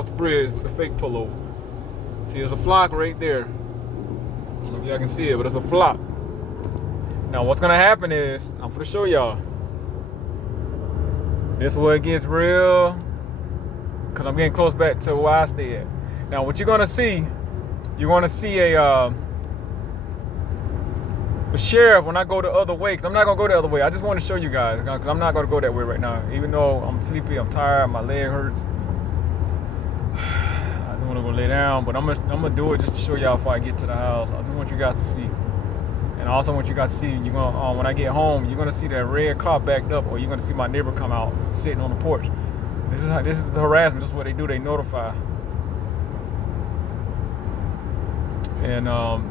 across the bridge with the fake pullover. See, there's a flock right there. I don't know if y'all can see it, but it's a flock. Now, what's gonna happen is, I'm gonna show y'all. This is where it gets real, because I'm getting close back to where I stay at. Now, what you're gonna see a sheriff when I go the other way, because I'm not gonna go the other way. I just want to show you guys, because I'm not gonna go that way right now. Even though I'm sleepy, I'm tired, my leg hurts. I just want to go lay down, but I'm gonna do it just to show y'all before I get to the house. I just want you guys to see. And I also want you guys to see, you're gonna when I get home, you're gonna see that red car backed up, or you're gonna see my neighbor come out sitting on the porch. This is the harassment. This is what they do. They notify. And now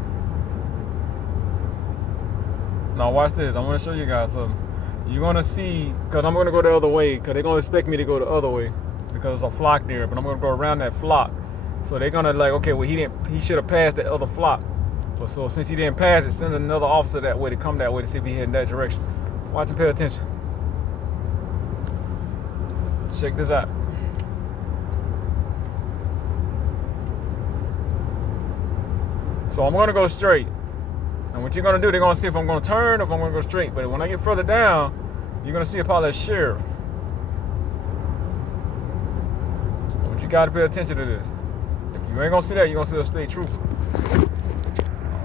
watch this. I'm gonna show you guys something. You're gonna see, because I'm gonna go the other way, because they're gonna expect me to go the other way, because there's a flock there. But I'm gonna go around that flock. So they're gonna like, okay, well he should have passed that other flock. But so since he didn't pass it, send another officer that way to come that way to see if he heading that direction. Watch and pay attention. Check this out. So I'm gonna go straight. And what you're gonna do, they're gonna see if I'm gonna turn or if I'm gonna go straight. But when I get further down, you're gonna see a pile of sheriff. But you gotta pay attention to this. If you ain't gonna see that, you're gonna see a state trooper.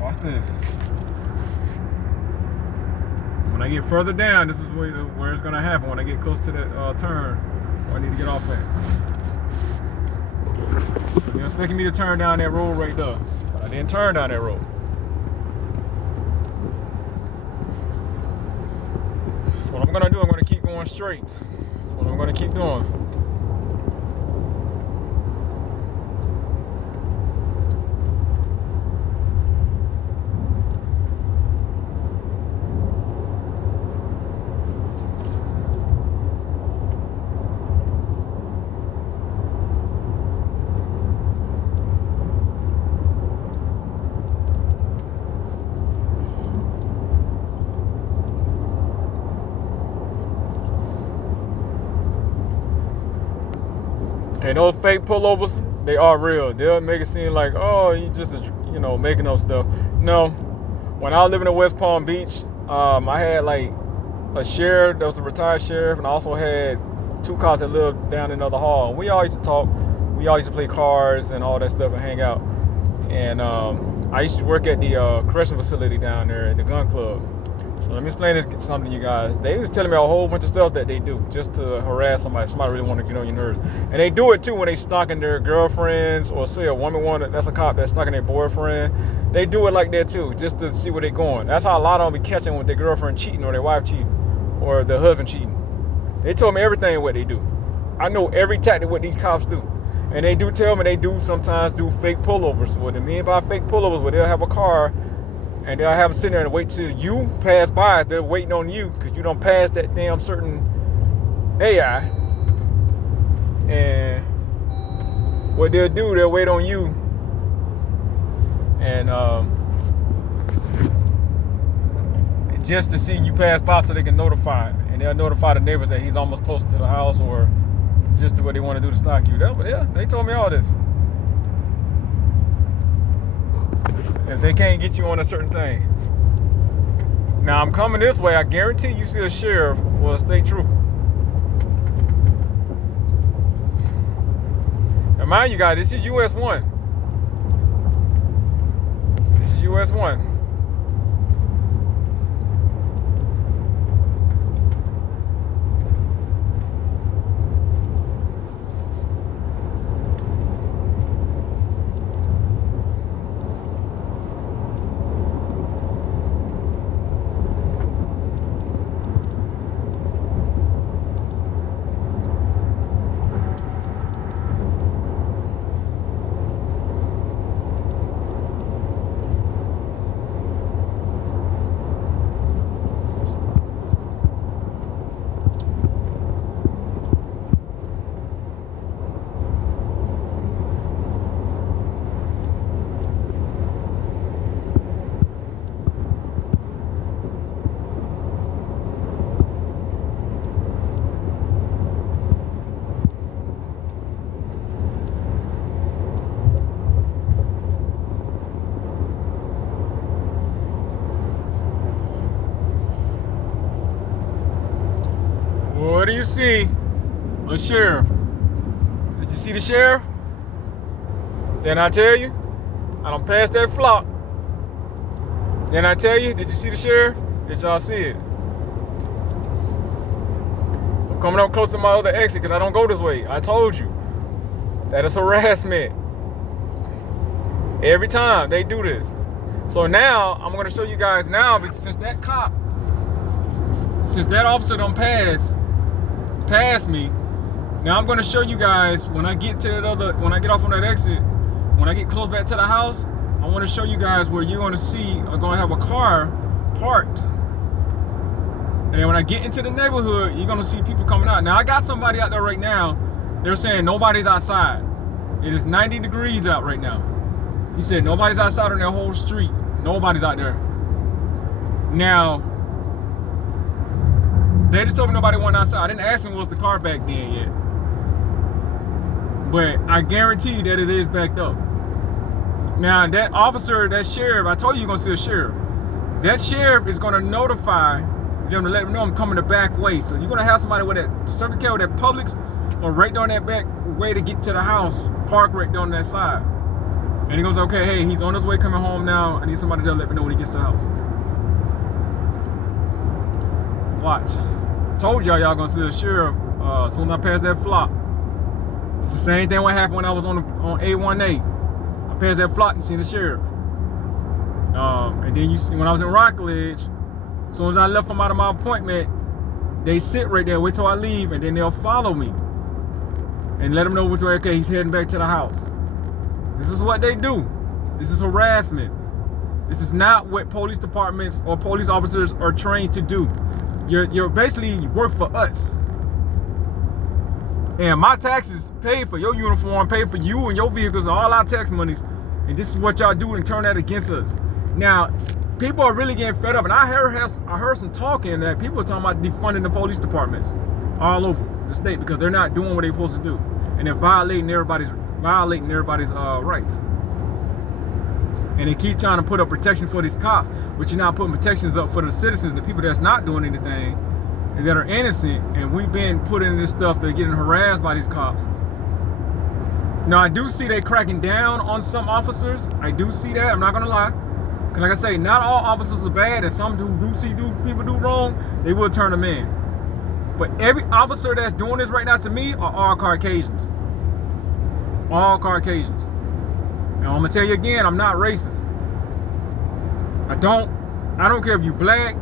Watch this. When I get further down, this is where it's gonna happen. When I get close to that turn, where I need to get off at. So you're expecting me to turn down that road right there, but I didn't turn down that road. So what I'm gonna do, I'm gonna keep going straight. That's what I'm gonna keep doing. And those fake pullovers, they are real. They'll make it seem like, oh, you just, making up stuff. No. When I was living in West Palm Beach, I had like a sheriff that was a retired sheriff, and I also had two cops that lived down in another hall. And we all used to talk. We all used to play cards and all that stuff and hang out. And I used to work at the correction facility down there at the gun club. So let me explain something to you guys. They was telling me a whole bunch of stuff that they do just to harass somebody. Somebody really want to get on your nerves. And they do it too when they stalking their girlfriends, or say a woman that's a cop that's stalking their boyfriend. They do it like that too, just to see where they're going. That's how a lot of them be catching with their girlfriend cheating, or their wife cheating, or their husband cheating. They told me everything what they do. I know every tactic what these cops do. And they do tell me they do sometimes do fake pullovers. What they mean by fake pullovers, where they'll have a car and they'll have them sitting there and wait till you pass by. They're waiting on you because you don't pass that damn certain AI. And what they'll do, they'll wait on you. And just to see you pass by so they can notify. And they'll notify the neighbors that he's almost close to the house, or just what they want to do to stalk you. Yeah, they told me all this. If they can't get you on a certain thing. Now I'm coming this way, I guarantee you see a sheriff or a state trooper. Now mind you guys, this is US 1. This is US 1. Where do you see a sheriff? Did you see the sheriff? Then I tell you, I don't pass that flock. Then I tell you, did you see the sheriff? Did y'all see it? I'm coming up close to my other exit because I don't go this way. I told you. That is harassment. Every time they do this. So now, I'm going to show you guys now, because since that officer don't pass me, now I'm going to show you guys when I get to when I get off on that exit, when I get close back to the house, I want to show you guys where you're going to see, I'm going to have a car parked. And then when I get into the neighborhood, you're going to see people coming out. Now, I got somebody out there right now. They're saying nobody's outside. It is 90 degrees out right now. He said nobody's outside on their whole street. Nobody's out there. Now, they just told me nobody went outside. I didn't ask him was the car back then yet. But I guarantee that it is backed up. Now, that officer, that sheriff, I told you you're going to see a sheriff. That sheriff is going to notify them to let them know I'm coming the back way. So you're going to have somebody with that Circle K or that Publix or right down that back way to get to the house, park right down that side. And he goes, okay, hey, he's on his way coming home now. I need somebody to let me know when he gets to the house. Watch. Told y'all going to see a sheriff as soon as I pass that flock. It's the same thing what happened when I was on A1A. I passed that flock and seen the sheriff. And then you see when I was in Rockledge, as soon as I left from out of my appointment, they sit right there, wait till I leave, and then they'll follow me. And let them know which way, okay, he's heading back to the house. This is what they do. This is harassment. This is not what police departments or police officers are trained to do. You're basically, you work for us. And my taxes pay for your uniform, pay for you and your vehicles, all our tax monies. And this is what y'all do and turn that against us. Now, people are really getting fed up. And I heard some talking that people are talking about defunding the police departments all over the state because they're not doing what they're supposed to do. And they're violating everybody's rights. And they keep trying to put up protection for these cops, but you're not putting protections up for the citizens, the people that's not doing anything and that are innocent. And we've been putting in this stuff, they're getting harassed by these cops. Now, I do see they cracking down on some officers. I do see that, I'm not gonna lie. Because like I say, not all officers are bad, and some who do see people do wrong, they will turn them in. But every officer that's doing this right now to me are all Caucasians. All Caucasians. And I'm gonna tell you again, I'm not racist. I don't care if you black,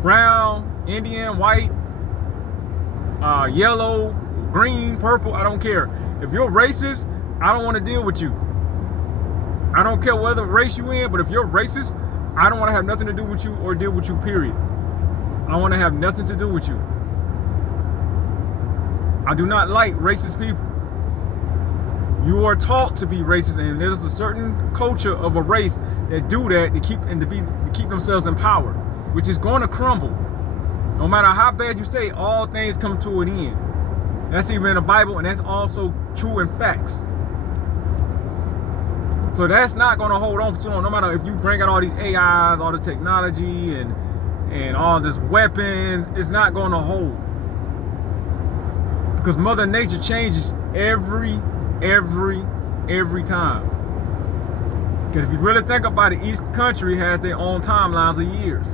brown, Indian, white, yellow, green, purple, I don't care. If you're racist, I don't want to deal with you. I don't care whether race you in, but if you're racist, I don't want to have nothing to do with you or deal with you, period. I want to have nothing to do with you. I do not like racist people. You are taught to be racist, and there's a certain culture of a race that do that to keep themselves in power, which is going to crumble. No matter how bad you say, all things come to an end. That's even in the Bible, and that's also true in facts. So that's not going to hold on for too long. No matter if you bring out all these AIs, all this technology, and all this weapons, it's not going to hold. Because Mother Nature changes every time. Because if you really think about it, each country has their own timelines of years.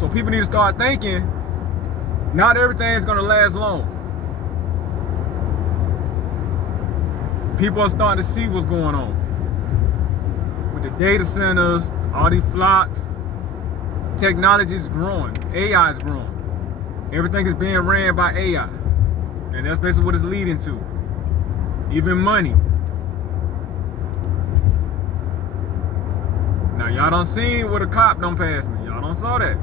So people need to start thinking, not everything's gonna last long. People are starting to see what's going on. With the data centers, all these flocks, technology is growing, AI is growing. Everything is being ran by AI. And that's basically what it's leading to. Even money. Now y'all done seen where the cop don't pass me. Y'all done saw that.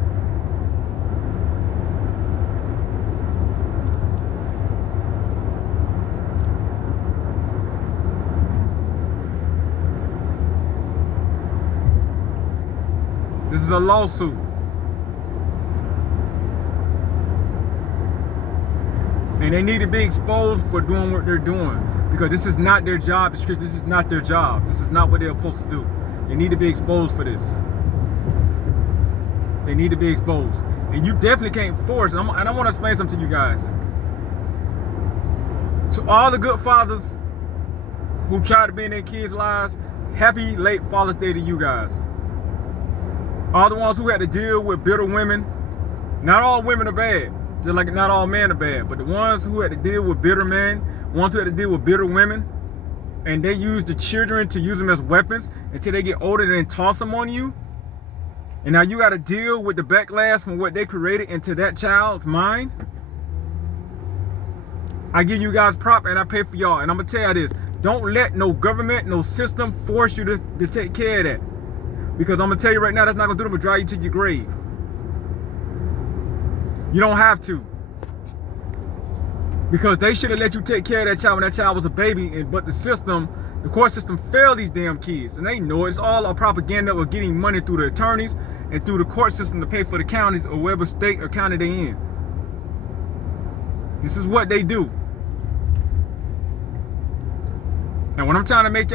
This is a lawsuit. And they need to be exposed for doing what they're doing. Because this is not their job description. This is not their job. This is not what they're supposed to do. They need to be exposed for this. They need to be exposed. And you definitely can't force it. And I want to explain something to you guys. To all the good fathers who try to be in their kids' lives, happy late Father's Day to you guys. All the ones who had to deal with bitter women. Not all women are bad, just like not all men are bad, but the ones who had to deal with bitter men, ones who had to deal with bitter women, and they use the children to use them as weapons until they get older and then toss them on you. And now you got to deal with the backlash from what they created into that child's mind. I give you guys prop and I pay for y'all. And I'm going to tell you this. Don't let no government, no system force you to take care of that. Because I'm going to tell you right now, that's not going to do them but drive you to your grave. You don't have to. Because they should have let you take care of that child when that child was a baby. But the system, the court system failed these damn kids. And they know it's all a propaganda of getting money through the attorneys and through the court system to pay for the counties or whatever state or county they in. This is what they do. Now, when I'm trying to make y'all